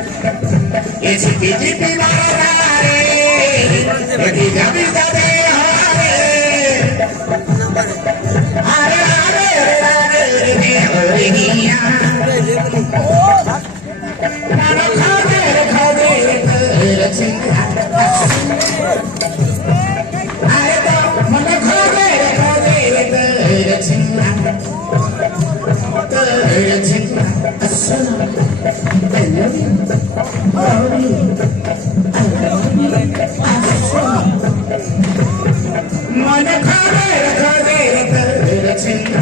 ये छिपी छिपी बारे यदि जाबी जाबे हारे अरे अरे अरे रे रे निया ना खादे रचिंगा अरे तो मन खादे रचिंगा रचिंगा असला I love you. I love you. I love you. Mana khade chinna.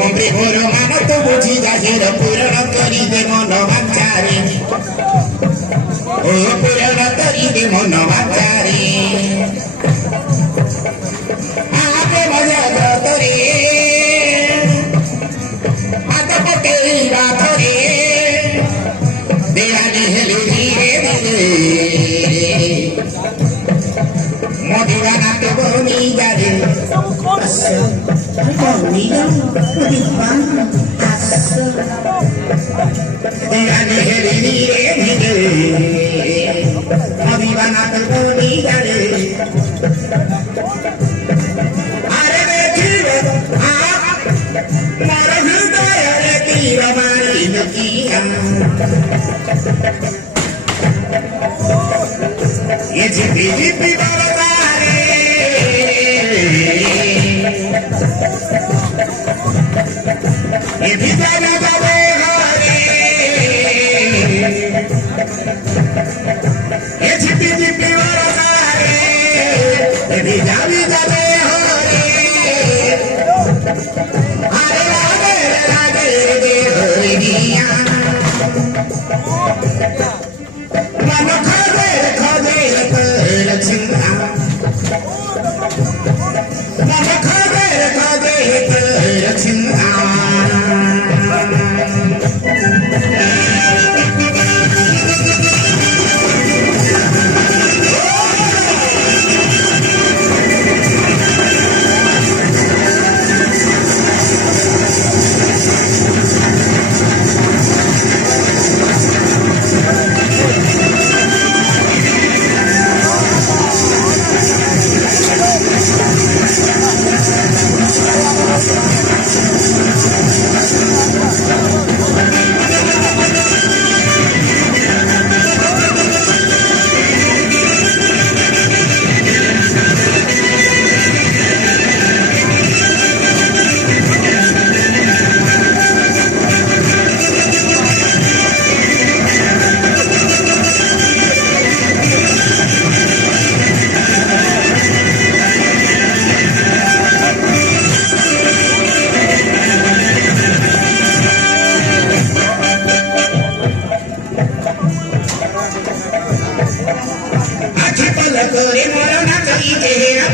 মন্ত্রী হল মানত বুঝি জাহির পূরণ করিবে মন বাঞ্ছারে ও পূরণ করিবে মন বাঞ্ছারে আপে মজা ব্রতরে হাত পকেই রাধরে দেয়ালি হেলে ধীরে ধীরে মদিরা নাতে বনি যারে Conmigo, divan, aso. Dígale, dile, no divan a tu dígale. Are de tiro, mara juda de tiro, marina tira. Y chipi chipi baratare. If you don't know the way, it's a bit of a if you don't know the way,